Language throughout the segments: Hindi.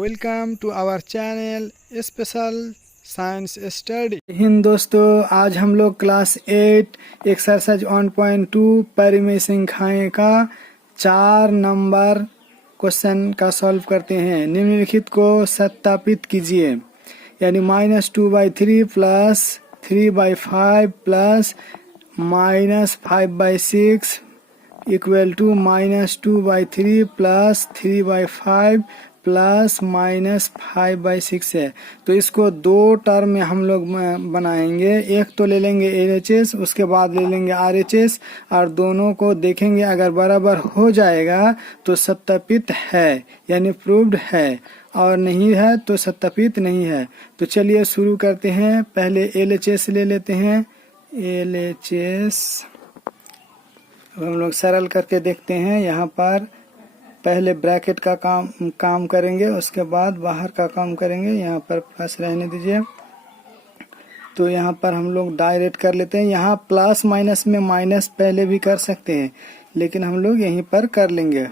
Welcome to our channel special science study. हिंद दोस्तों, आज हम लोग क्लास 8 एक्सरसाइज 1.2 परिमेय संख्याएं का 4 नंबर क्वेश्चन का सॉल्व करते हैं। निम्नलिखित को सत्यापित कीजिए, यानी -2/3 plus 3/5 plus -5/6 equal to -2/3 plus 3/5 plus -5/6 है। तो इसको दो टर्म में हम लोग बनाएंगे। एक तो ले लेंगे LHS, उसके बाद ले लेंगे RHS और दोनों को देखेंगे। अगर बराबर हो जाएगा तो सत्यापित है, यानी प्रूव्ड है, और नहीं है तो सत्यापित नहीं है। तो चलिए शुरू करते हैं। पहले LHS ले लेते हैं। LHS हम लोग सरल करके देखते हैं। यहाँ पर पहले ब्रैकेट का काम करेंगे, उसके बाद बाहर का काम करेंगे। यहाँ पर प्लस रहने दीजिए। तो यहाँ पर हम लोग डायरेक्ट कर लेते हैं। यहाँ प्लस माइनस में माइनस पहले भी कर सकते हैं, लेकिन हम लोग यहीं पर कर लेंगे,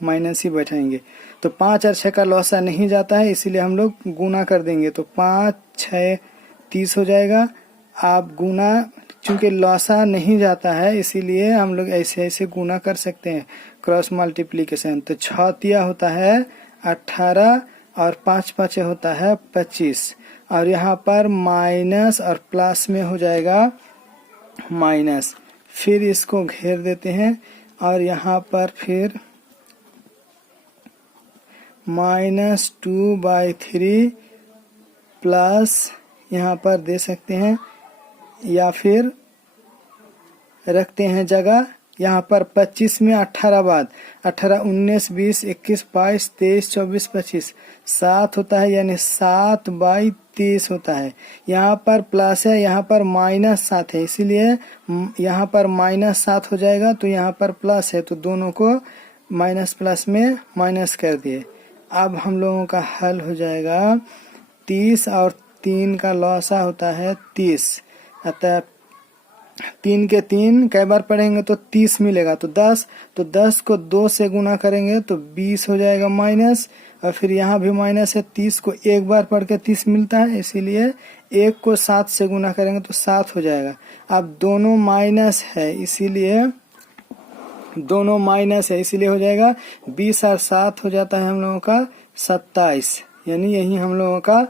माइनस ही बैठाएंगे। तो 5 और 6 का लॉसा नहीं जाता है, इसीलिए हम लोग गुना कर देंगे। तो 5 6 30 हो जाएगा। आप गुना, चूंकि लॉसा नहीं जाता है इसीलिए हम लोग ऐसे ऐसे गुना कर सकते हैं, क्रॉस मल्टीप्लीकेशन। तो 6 तिया होता है 18 और 5 5 होता है 25। और यहाँ पर माइनस और प्लस में हो जाएगा माइनस। फिर इसको घेर देते हैं और यहाँ पर फिर -2/3 प्लस यहाँ पर दे सकते हैं, या फिर रखते हैं जगह। यहाँ पर 25 में 18 बाद 18 19 20 21 22 23 24 25 7 होता है, यानी 7/23 होता है। यहाँ पर प्लस है, यहाँ पर -7 है, इसीलिए यहाँ पर -7 हो जाएगा। तो यहाँ पर प्लस है, तो दोनों को माइनस प्लस में माइनस कर दिए। अब हम लोगों का हल हो जाएगा 30 और 3 का लॉसा होता है 30। अतः 3 के 3 कई बार पढ़ेंगे तो 30 मिलेगा। तो 10, तो 10 को 2 से गुना करेंगे तो 20 हो जाएगा माइनस। और फिर यहाँ भी माइनस है। 30 को एक बार पढ़ के 30 मिलता है, इसीलिए 1 को 7 से गुना करेंगे तो 7 हो जाएगा। अब दोनों माइनस है, इसीलिए दोनों माइनस है, इसीलिए हो जाएगा 20 और 7 हो जाता है हम लोगों का 27, यानी यही हम लोगों का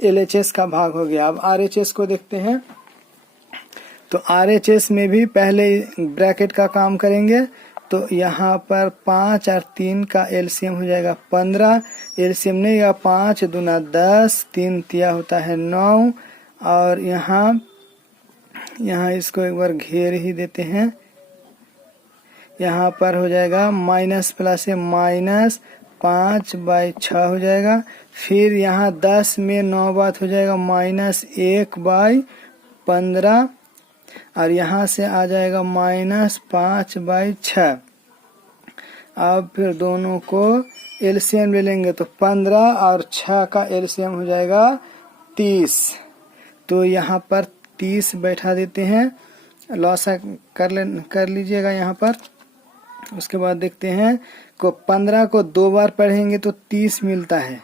LHS का भाग हो गया। अब RHS को देखते हैं। तो RHS में भी पहले ब्रैकेट का काम करेंगे। तो यहाँ पर 5 और 3 का LCM हो जाएगा 15। LCM नहीं होगा, 5 दूना 10, 3 तिया होता है 9। और यहाँ इसको एक बार घेर ही देते हैं। यहाँ पर हो जाएगा माइनस प्लस से माइनस 5/6 हो जाएगा। फिर यहाँ 10 में 9 बात हो जाएगा -1/15। और यहाँ से आ जाएगा -5/6। अब फिर दोनों को LCM ले लेंगे तो 15 और 6 का LCM हो जाएगा 30। तो यहाँ पर 30 बैठा देते हैं। लॉसा कर लीजिएगा यहाँ पर। उसके बाद देखते हैं को 15 को 2 बार पढ़ेंगे तो 30 मिलता है।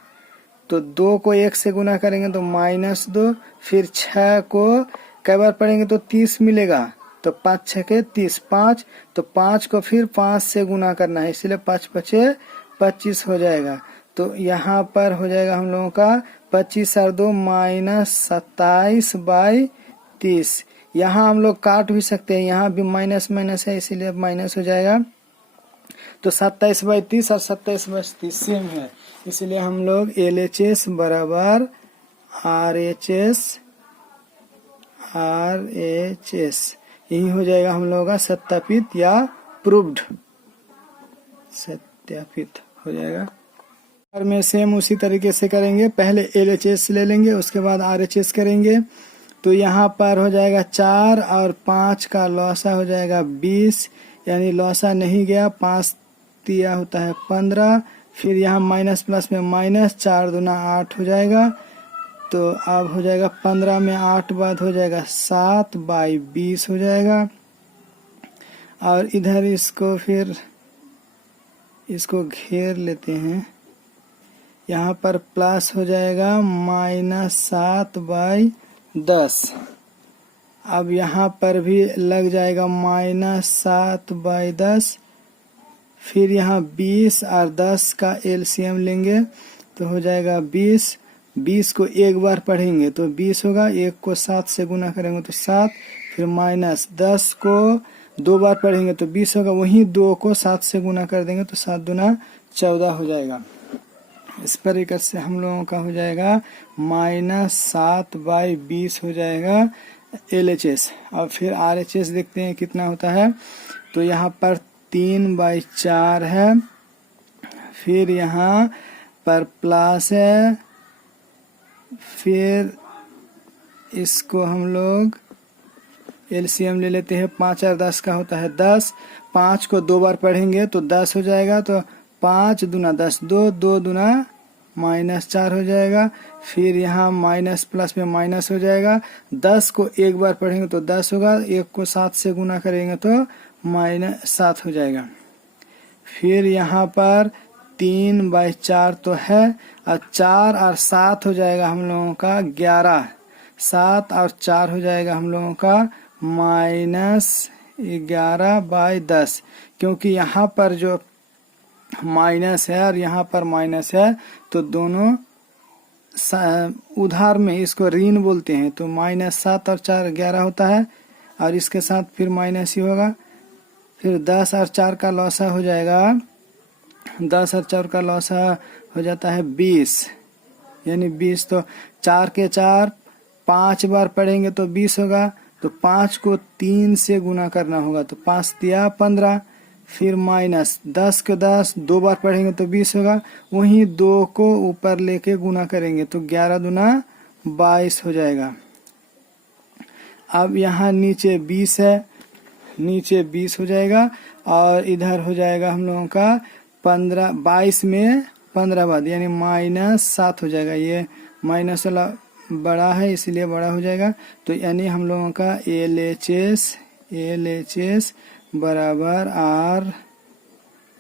तो 2 को 1 से गुना करेंगे तो -2। फिर 6 को कई बार पढ़ेंगे तो 30 मिलेगा। तो 5 6 के 30, 5। तो 5 को फिर 5 से गुना करना है, इसलिए 5 5 25 हो जाएगा। तो यहाँ पर हो जाएगा हम लोगों का 25 और 2 -27/30। यहाँ हम लोग काट भी सकते हैं, यहाँ भी माइनस माइनस है, इसीलिए माइनस हो जाएगा। तो 27/30 और 27/30 सेम है, इसलिए हम लोग LHS बराबर RHS यही हो जाएगा हम लोगों का सत्यापित या प्रूव्ड। सत्यापित हो जाएगा। और में सेम उसी तरीके से करेंगे। पहले LHS ले लेंगे, उसके बाद RHS करेंगे। तो यहाँ पर हो जाएगा 4 और 5 का लॉसा हो जाएगा 20, यानी लॉसा नहीं गया। 5 तिया होता है 15। फिर यहाँ माइनस प्लस में माइनस, 4 दूना 8 हो जाएगा। तो अब हो जाएगा 15 में 8 बाद हो जाएगा 7/20 हो जाएगा। और इधर इसको फिर इसको घेर लेते हैं। यहाँ पर प्लस हो जाएगा -7/10। अब यहाँ पर भी लग जाएगा -7/10। फिर यहाँ 20 और 10 का एलसीएम लेंगे तो हो जाएगा 20। 20 को एक बार पढ़ेंगे तो 20 होगा, 1 को 7 से गुना करेंगे तो 7, फिर -10 को 2 बार पढ़ेंगे तो 20 होगा, वहीं 2 को 7 से गुना कर देंगे तो 7 दूना 14 हो जाएगा। इस प्रकार से हम लोगों का हो जाएगा -7/20 हो जाएगा LHS। अब फिर RHS देखते हैं कितना होता है। तो यहाँ पर 3/4 है, फिर यहाँ पर प्लस है, फिर इसको हम लोग एलसीएम ले लेते हैं। 5 और 10 का होता है 10। 5 को 2 बार पढ़ेंगे तो 10 हो जाएगा, तो 5 दूना 10, 2 दूना -4 हो जाएगा। फिर यहाँ माइनस प्लस में माइनस हो जाएगा। 10 को एक बार पढ़ेंगे तो 10 होगा, 1 को 7 से गुना करेंगे तो -7 हो जाएगा। फिर यहाँ पर 3/4 तो है, और 4 और 7 हो जाएगा हम लोगों का 11। 7 और 4 हो जाएगा हम लोगों का -11/10, क्योंकि यहाँ पर जो माइनस है और यहाँ पर माइनस है तो दोनों उधार में इसको ऋण बोलते हैं। तो -7 और 4 11 होता है, और इसके साथ फिर माइनस ही होगा। फिर 10 और 4 का लॉसा हो जाएगा, 10 और 4 का लॉसा हो जाता है 20, यानी 20। तो 4 के 4 5 बार पढ़ेंगे तो 20 होगा, तो 5 को 3 से गुना करना होगा, तो 5 दिया 15। फिर माइनस 10 को 10 2 बार पढ़ेंगे तो 20 होगा, वहीं 2 को ऊपर लेके गुना करेंगे तो 11 दूना 22 हो जाएगा। अब यहाँ नीचे 20 है, नीचे 20 हो जाएगा, और इधर हो जाएगा हम लोगों का 15। 22 में 15 बाद यानी -7 हो जाएगा। ये माइनस वाला बड़ा है इसलिए बड़ा हो जाएगा। तो यानी हम लोगों का LHS बराबर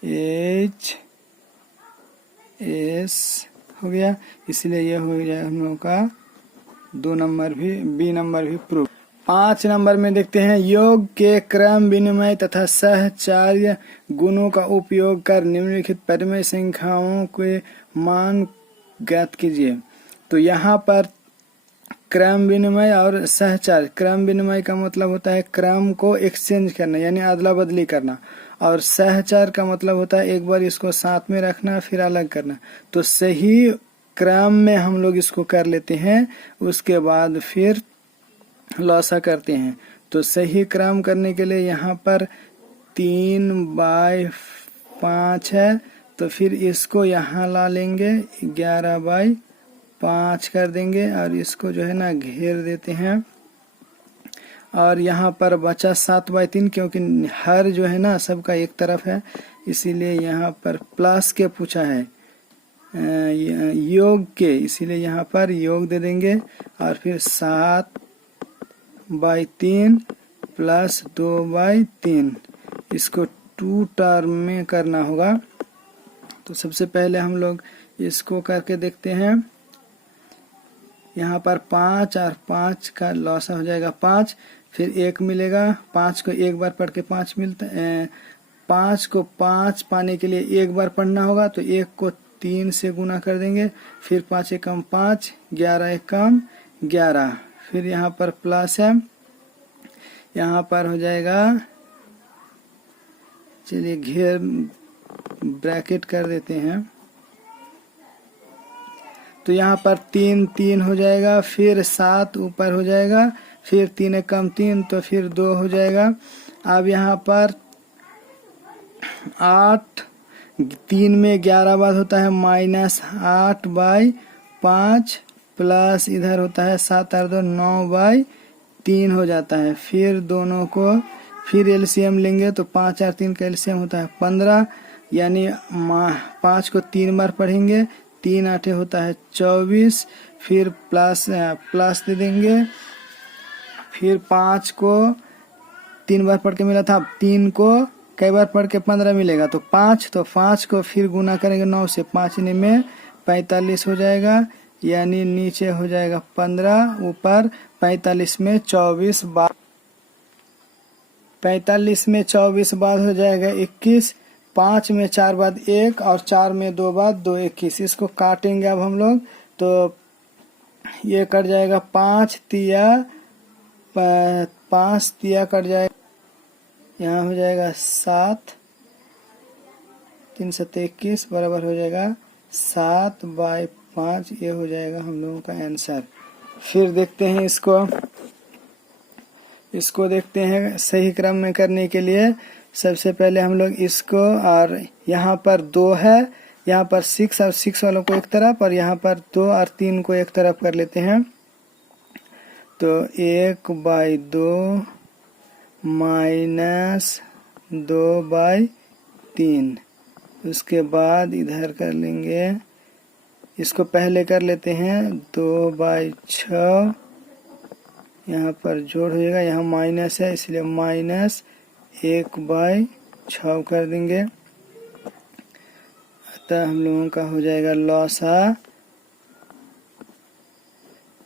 RHS हो गया, इसलिए ये हो गया हम लोगों का 2 नंबर भी, बी नंबर भी प्रूफ। 5 नंबर में देखते हैं, योग के क्रम विनिमय तथा सहचार्य गुणों का उपयोग कर निम्नलिखित परिमेय संख्याओं के मान ज्ञात कीजिए। तो यहाँ पर क्रम विनिमय और सहचार्य, क्रम विनिमय का मतलब होता है क्रम को एक्सचेंज करना यानी अदला बदली करना, और सहचार का मतलब होता है एक बार इसको साथ में रखना फिर अलग करना। तो सही क्रम में हम लोग इसको कर लेते हैं, उसके बाद फिर लॉसा करते हैं। तो सही क्रम करने के लिए यहाँ पर 3/5 है, तो फिर इसको यहाँ ला लेंगे 11/5 कर देंगे, और इसको जो है ना घेर देते हैं। और यहाँ पर बचा 7/3, क्योंकि हर जो है ना सबका एक तरफ है, इसीलिए यहाँ पर प्लस के पूछा है योग के, इसीलिए यहाँ पर योग दे देंगे। और फिर 7/3 प्लस 2/3, इसको 2 टर्म में करना होगा। तो सबसे पहले हम लोग इसको करके देखते हैं। यहाँ पर 5 और 5 का लॉसा हो जाएगा 5, फिर 1 मिलेगा। 5 को एक बार पढ़ के 5 मिलता है। 5 को 5 पाने के लिए एक बार पढ़ना होगा, तो 1 को 3 से गुना कर देंगे। फिर 5 एकम 5, 11 एकम 11। फिर यहाँ पर प्लस है, यहाँ पर हो जाएगा, चलिए घेर ब्रैकेट कर देते हैं। तो यहाँ पर 3 हो जाएगा, फिर 7 ऊपर हो जाएगा, फिर 3 एकम 3, तो फिर 2 हो जाएगा। अब यहाँ पर 8, 3 में 11 बाद होता है -8/5, प्लस इधर होता है 7 और 2 9/3 हो जाता है। फिर दोनों को फिर एलसीएम लेंगे, तो 5 और 3 का एलसीएम होता है 15, यानी 5 को 3 बार पढ़ेंगे, 3 8 होता है 24। फिर प्लस दे देंगे। फिर 5 को 3 बार पढ़ के मिला था, 3 को कई बार पढ़ के 15 मिलेगा, तो 5 को फिर गुना करेंगे 9 से, 5 में 45 हो जाएगा, यानी नीचे हो जाएगा 15, ऊपर 45 में 24 बाद 45 में 24 बाद हो जाएगा 21, 5 में 4 बाद 1 और 4 में 2 बाद 2, 21। इसको काटेंगे अब हम लोग, तो ये कट जाएगा 5 तिया 5 तिया कट जाएगा, यहाँ हो जाएगा 7, 3 7 21 बराबर हो जाएगा 7/5। ये हो जाएगा हम लोगों का आंसर। फिर देखते हैं इसको देखते हैं सही क्रम में करने के लिए। सबसे पहले हम लोग इसको, और यहाँ पर 2 है, यहाँ पर 6 और 6 वालों को एक तरफ, और यहाँ पर 2 और 3 को एक तरफ कर लेते हैं। तो 1/2 माइनस 2/3। उसके बाद इधर कर लेंगे, इसको पहले कर लेते हैं 2/6, यहाँ पर जोड़ हो जाएगा, यहाँ माइनस है इसलिए माइनस 1/6 कर देंगे। अतः हम लोगों का हो जाएगा लॉसा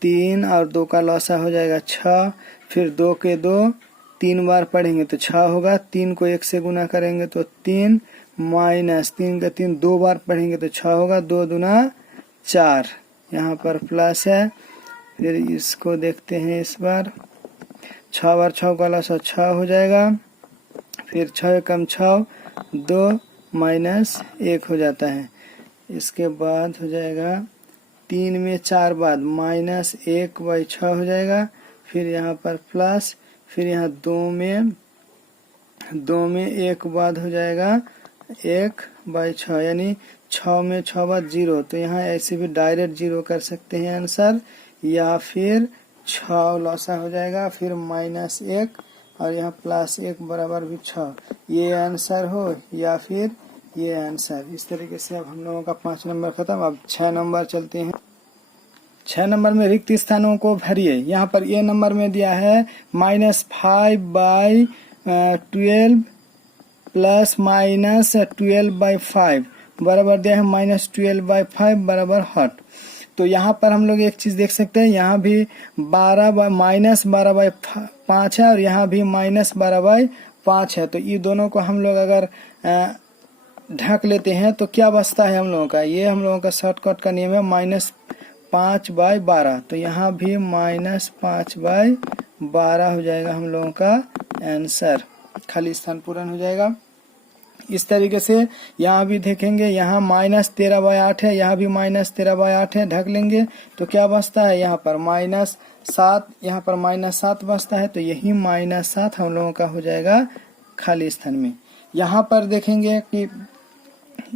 3 और 2 का लॉसा हो जाएगा 6। फिर 2 के 2 3 बार पढ़ेंगे तो 6 होगा, 3 को 1 से गुना करेंगे तो 3, माइनस 3 का 3 2 बार पढ़ेंगे तो 6 होगा, 2 दूना 4, यहाँ पर प्लस है। फिर इसको देखते हैं इस बार, 6 बार 6 का लॉसा 6 हो जाएगा। फिर 6 कम 6 2 माइनस 1 हो जाता है। इसके बाद हो जाएगा 3 में 4 बाद माइनस 1/6 हो जाएगा। फिर यहाँ पर प्लस, फिर यहाँ 2 में 1 बाद हो जाएगा 1/6, यानी 6 में 6 बाद 0। तो यहाँ ऐसे भी डायरेक्ट 0 कर सकते हैं आंसर, या फिर 6 लॉसा हो जाएगा, फिर माइनस 1 और यहाँ प्लस 1 बराबर भी 6। ये आंसर हो या फिर ये आंसर। इस तरीके से अब हम लोगों का 5 नंबर खत्म। अब 6 नंबर चलते हैं। 6 नंबर में रिक्त स्थानों को भरिए। यहाँ पर ए नंबर में दिया है -5/12 प्लस -12/5 बराबर दिया है -12/5 बराबर हट। तो यहाँ पर हम लोग एक चीज देख सकते हैं, यहाँ भी -12/5 है और यहाँ भी -12/5 है। तो ये दोनों को हम लोग अगर ढक लेते हैं तो क्या बचता है हम लोगों का, ये हम लोगों का शॉर्टकट का नियम है -5/12। तो यहाँ भी -5/12 हो जाएगा हम लोगों का आंसर, खाली स्थान पूर्ण हो जाएगा। इस तरीके से यहाँ भी देखेंगे, यहाँ -13/8 है, यहाँ भी -13/8 है, ढक लेंगे तो क्या बचता है, यहाँ पर -7, यहाँ पर -7 बचता है। तो यही -7 हम लोगों का हो जाएगा खाली स्थान में। यहाँ पर देखेंगे कि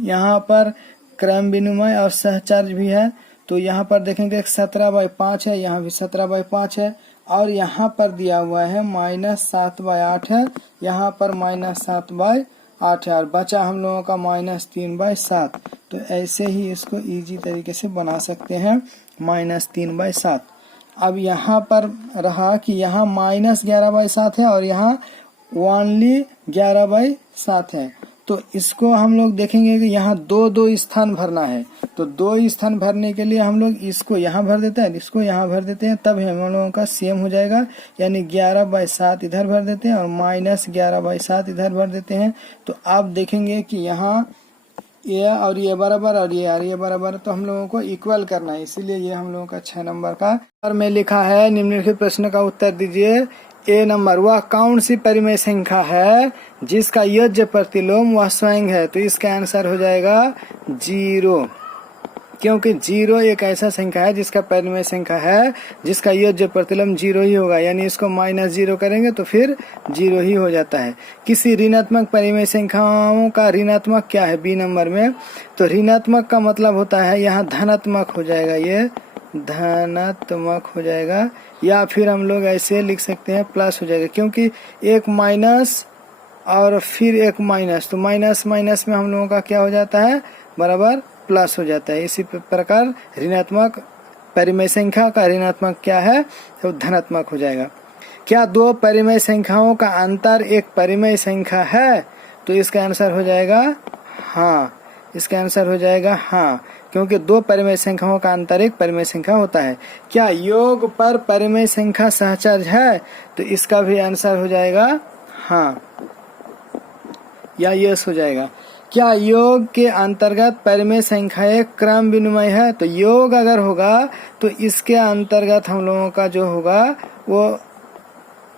यहाँ पर क्रम विनिमय और सहचार्य भी है। तो यहाँ पर देखेंगे 17/5 है, यहाँ भी 17/5 है, और यहाँ पर दिया हुआ है -7/8 है, यहाँ पर -7/8 है, और बचा हम लोगों का -3/7। तो ऐसे ही इसको इजी तरीके से बना सकते हैं -3/7। अब यहाँ पर रहा कि यहाँ -11/7 है और यहाँ ओनली 11/7 है। तो इसको हम लोग देखेंगे कि यहाँ दो स्थान भरना है। तो 2 स्थान भरने के लिए हम लोग इसको यहाँ भर देते हैं, इसको यहाँ भर देते हैं, तब हम लोगों का सेम हो जाएगा। यानी 11/7 इधर भर देते हैं और -11/7 इधर भर देते हैं। तो आप देखेंगे कि यहाँ ये और ये बराबर और ये बराबर, तो हम लोगों को इक्वल करना है, इसीलिए ये हम लोगों का 6 नंबर का। और में लिखा है निम्नलिखित प्रश्न का उत्तर दीजिए। ए नंबर, वह कौन सी परिमेय संख्या है जिसका योज्य प्रतिलोम वह स्वयं है। तो इसका आंसर हो जाएगा 0, क्योंकि 0 एक ऐसा संख्या है जिसका परिमेय संख्या है जिसका योज्य प्रतिलोम 0 ही होगा। यानी इसको -0 करेंगे तो फिर 0 ही हो जाता है। किसी ऋणात्मक परिमेय संख्याओं का ऋणात्मक क्या है बी नंबर में। तो ऋणात्मक का मतलब होता है यहाँ धनात्मक हो जाएगा, ये धनात्मक हो जाएगा, या फिर हम लोग ऐसे लिख सकते हैं प्लस हो जाएगा, क्योंकि एक माइनस और फिर एक माइनस, तो माइनस माइनस में हम लोगों का क्या हो जाता है, बराबर प्लस हो जाता है। इसी प्रकार ऋणात्मक परिमेय संख्या का ऋणात्मक क्या है, तो धनात्मक हो जाएगा। क्या 2 परिमेय संख्याओं का अंतर एक परिमेय संख्या है। तो इसका आंसर हो जाएगा हाँ, इसका आंसर हो जाएगा हाँ, क्योंकि दो परिमेय संख्याओं का अंतर एक परिमेय संख्या होता है। क्या योग पर परिमेय संख्या सहचर है? तो इसका भी आंसर हो जाएगा हाँ या यस हो जाएगा। क्या योग के अंतर्गत परिमेय संख्याएं क्रम विनिमय है? तो योग अगर होगा तो इसके अंतर्गत हम लोगों का जो होगा वो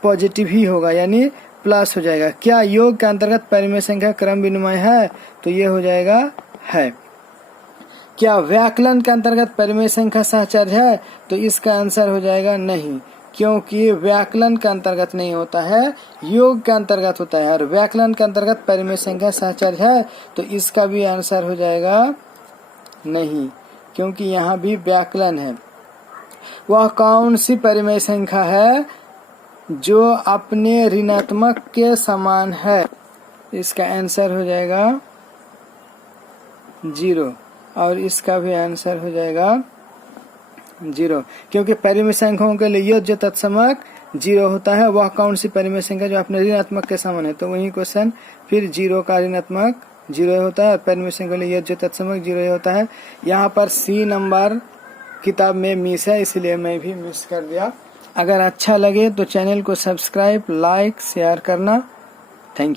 पॉजिटिव ही होगा, यानी प्लस हो जाएगा। क्या योग के अंतर्गत परिमेय संख्या क्रम विनिमय है? तो ये हो जाएगा है। क्या व्याकलन के अंतर्गत परिमेय संख्या सहचर है? तो इसका आंसर हो जाएगा नहीं, क्योंकि व्याकलन के अंतर्गत नहीं होता है, योग के अंतर्गत होता है। और व्याकलन के अंतर्गत परिमेय संख्या सहचर है, तो इसका भी आंसर हो जाएगा नहीं, क्योंकि यहाँ भी व्याकलन है। वह कौन सी परिमेय संख्या है जो अपने ऋणात्मक के समान है? इसका आंसर हो जाएगा 0 और इसका भी आंसर हो जाएगा 0, क्योंकि परिमेय संख्याओं के लिए योज्य तत्समक 0 होता है। वह कौन सी परिमेय संख्या जो अपने ऋणात्मक के समान है? तो वही क्वेश्चन फिर 0 का ऋणात्मक 0 होता है और परिमेय संख्या के लिए योज्य तत्समक 0 होता है। यहाँ पर C नंबर किताब में मिस है, इसलिए मैं भी मिस कर दिया। अगर अच्छा लगे तो चैनल को सब्सक्राइब, लाइक, शेयर करना। Thank you.